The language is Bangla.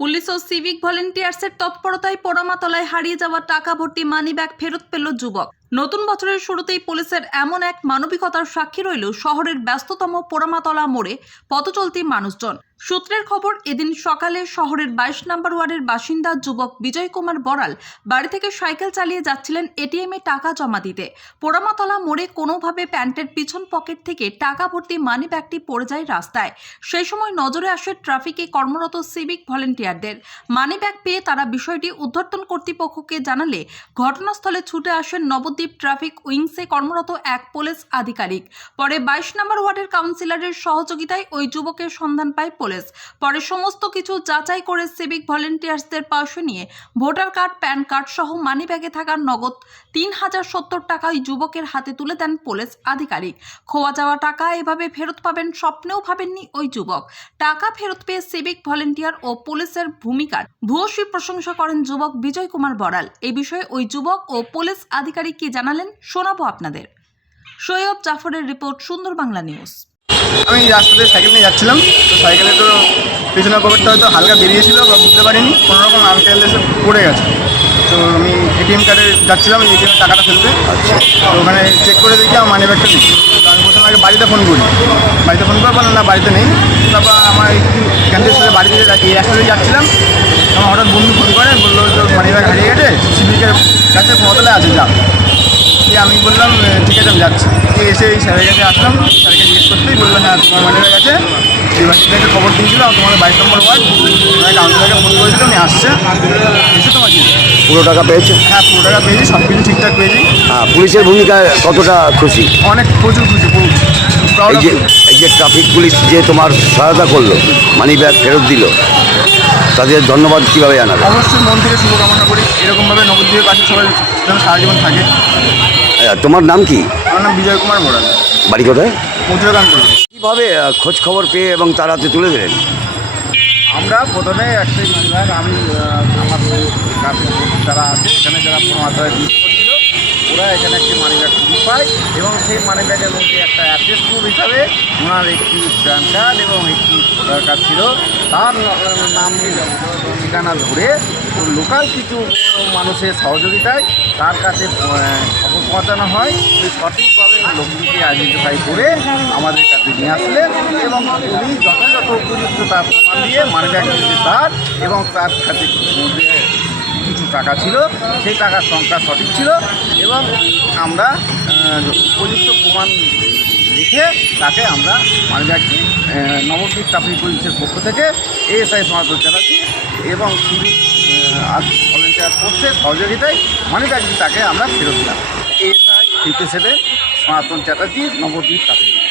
পুলিশ ও সিভিক ভলেন্টিয়ার্সের তৎপরতায় পোড়ামাতলায় হারিয়ে যাওয়া টাকা ভর্তি মানি ব্যাগ ফেরত পেল যুবক। নতুন বছরের শুরুতেই পুলিশের এমন এক মানবিকতার সাক্ষী রইল শহরের ব্যস্ততম পোড়ামাতলা মোড়ে পথচলতি মানুষজন। সূত্রের খবর, এদিন সকালে শহরের বাইশ নম্বর ওয়ার্ডের বাসিন্দা যুবক বিজয় কুমার বড়াল বাড়ি থেকে সাইকেল চালিয়ে যাচ্ছিলেন এটিএমে টাকা জমা দিতে। পোড়ামাতলা মোড়ে কোনোভাবে প্যান্টের পিছন পকেট থেকে টাকা ভর্তি মানি ব্যাগটি পড়ে যায় রাস্তায়। সেই সময় নজরে আসে ট্রাফিকে কর্মরত সিভিক ভলেন্টিয়ারদের মানি ব্যাগ পেয়ে তারা বিষয়টি উদ্ধর্তন কর্তৃপক্ষকে জানালে ঘটনাস্থলে ছুটে আসেন নবদ্বীপ ট্রাফিক উইংসে কর্মরত এক পুলিশ আধিকারিক। পরে বাইশ নম্বর ওয়ার্ডের কাউন্সিলরের সহযোগিতায় ওই যুবকের সন্ধান পায় পুলিশ। পরে সমস্ত কিছু যাচাই করে সিভিক ভলেন্টিয়ার্সদের পাশে নিয়ে ভোটার কার্ড, প্যান কার্ড সহ মানি ব্যাগে থাকা নগদ তিন হাজার সত্তর টাকা ওই যুবকের হাতে তুলে দেন পুলিশ আধিকারিক। খোয়া যাওয়া টাকা এভাবে ফেরত পাবেন স্বপ্নেও ভাবেননি ওই যুবক। টাকা ফেরত পেয়ে সিভিক ভলেন্টিয়ার ও পুলিশের ভূমিকার ভূয়সী প্রশংসা করেন যুবক বিজয় কুমার বড়াল। এই বিষয়ে ওই যুবক ও পুলিশ আধিকারিক কি জানালেন শোনাবো আপনাদের। সৈয়দ জাফরের রিপোর্ট, সুন্দর বাংলা নিউজ। আমি রাস্তাতে সাইকেল নিয়ে যাচ্ছিলাম। তো সাইকেলে তো পেছনের পকেটটা হয়তো হালকা বেরিয়েছিল বা বুঝতে পারিনি। কোনো রকম আঙ্কেল এসে পড়ে গেছে। তো আমি এটিএম কার্ডে যাচ্ছিলাম এটিএম টাকাটা ফেলতে। তো ওখানে চেক করে দেখি আমার মানি ব্যাগটা নেই। তো আমি প্রথমে আগে বাড়িতে ফোন করি। বাড়িতে ফোন করব না বাড়িতে নেই। তারপর আমার একটু এখান থেকে বাড়িতে এই রাস্তাতে যাচ্ছিলাম। আমার হঠাৎ বন্ধু ফোন করে বলল তো মানি ব্যাগ হারিয়ে গেছে সিভিকের কাছে পৌঁছলে আছে যা। দিয়ে আমি বললাম ঠিক আছে আমি যাচ্ছি। এসে এই স্যারের কাছে আসলাম। স্যারকে জিজ্ঞেস করতেই বলল হ্যাঁ তোমার মানি ব্যাগ আছে ইউনিভার্সিটি থেকে খবর দিয়েছিল তোমার বাইশ নম্বর ওয়ার্ড। তোমার কাউন্সিলারকে ফোন করেছিল উনি আসছে। এসে তোমার কি পুরো টাকা পেয়েছে? হ্যাঁ পুরো টাকা পেয়েছি সব কিছু ঠিকঠাক পেয়েছি। হ্যাঁ পুলিশের ভূমিকা কতটা খুশি? অনেক প্রচুর খুশি এই যে এই যে ট্রাফিক পুলিশ যে তোমার সহায়তা করল মানি ব্যাগ ফেরত দিল তাদের ধন্যবাদ কীভাবে জানাবে? অবশ্যই মন থেকে শুভকামনা করি। এরকমভাবে নবদ্বীপের পাশে সবাই যেন সারা জীবন থাকে। তোমার নাম কি? আমার নাম বিজয় কুমার মোড়াল বাড়ি কোথায়? কীভাবে আহ, খোঁজ খবর পেয়ে এবং তার হাতে তুলে দিলেন? আমরা প্রথমে একটাই মানিব্যাগ আমি আমার যারা আছে এখানে যারা মাত্রায় ডিউটি করছিল ওরা এখানে একটি মানিব্যাগ খুঁজে পায় এবং সেই মানিব্যাগের মধ্যে একটা অ্যাড্রেস প্রুফ হিসাবে ওনার একটি প্যান কার্ড এবং একটি ভোটার কার্ড ছিল। তার নাম ঠিকানা ধরে লোকাল কিছু মানুষের সহযোগিতায় তার কাছে পৌঁছানো হয় সঠিকভাবে লোকটিকে আইডেন্টিফাই করে আমাদের কাছে নিয়ে আসলেন এবং উনি যথাযথ উপযুক্ত তার প্রমাণ দিয়ে মানিব্যাগ যে তার এবং তার কাছে কিছু টাকা ছিল সেই টাকার সংখ্যা সঠিক ছিল এবং আমরা উপযুক্ত প্রমাণ লিখে তাকে আমরা আহ, নবদ্বীপ ট্রাফিক পুলিশের পক্ষ থেকে এএসআই সমাদর চ্যাটার্জি এবং সিভিক ভলেন্টিয়ার ফোর্সের সহযোগিতায় মানিব্যাগটি তাকে আমরা ফেরত দিলাম। এএসআই ফিফটি সেভেন সনাতন চ্যাটার্জি নবদ্বীপ পুলিশ